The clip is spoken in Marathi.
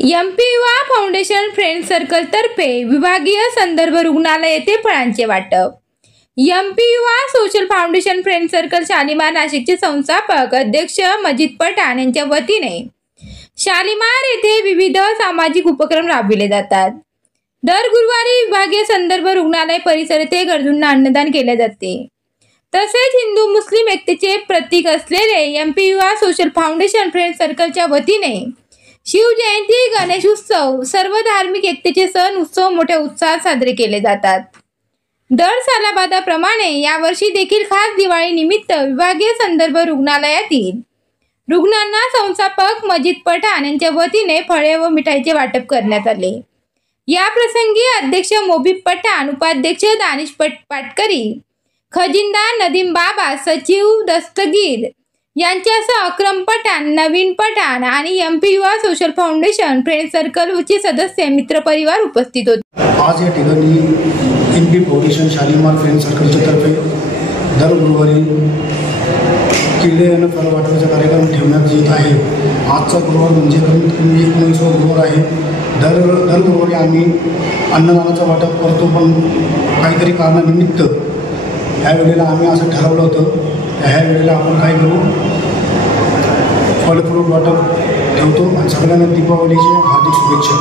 एमपी युवा फाउंडेशन फ्रेंड सर्कल तर्फे विभागीय संदर्भ रुग्णालय येथे फळांचे वाटप। एमपी युवा social foundation friend circle Shalimar नाशिकचे संस्थापक अध्यक्ष मजीद पठाण यांच्या वतीने शालीमार येथे विविध सामाजिक उपक्रम राबविले जातात। दर गुरुवारी विभागीय संदर्भ रुग्णालय परिसर येथे गरजूंना अन्नदान केले जाते। तसेच हिंदू मुस्लिम एकतेचे प्रतीक असलेले एमपी युवा सोशल फाउंडेशन फ्रेंड सर्कलच्या वतीने शिवजयंती, गणेश उत्सव, सर्व धार्मिक एकतेचे सण उत्सव मोठ्या उत्साहात साजरे केले जातात। दर सालाबादाप्रमाणे यावर्षी देखील खास दिवाळी निमित्त विभागीय संदर्भ रुग्णालयातील रुग्णांना संस्थापक मजीद पठाण यांच्या वतीने फळे व मिठाईचे वाटप करण्यात आले। या प्रसंगी अध्यक्ष मोबीब पठाण, उपाध्यक्ष दानिश पाटकरी, खजिनदार नदीम बाबा, सचिव दस्तगीर यांच्यासह अक्रम पठाण, नवीन पठाण आणि एमपी युवा सोशल फाउंडेशन फ्रेंड सर्कलचे सदस्य मित्रपरिवार उपस्थित होते। आज या ठिकाणी एमपी फाउंडेशन शालीमार फ्रेंड सर्कलच्या तर्फे दर गुरुवारी किडे आणि फळ वाटपाचा कार्यक्रम ठेवण्यात येत आहे। आजचा गुरुवार म्हणजे कमीत कमी 19वा गुरुवार आहे। दर गुरुवारी आम्ही अन्नदानाचं वाटप करतो, पण काहीतरी कारणानिमित्त ह्यावेळेला आम्ही असं ठरवलं होतं ह्या वेळेला आपण काय करू, फळ फ्रूट वाटप ठेवतो आणि सगळ्यांना दीपावलीच्या हार्दिक शुभेच्छा।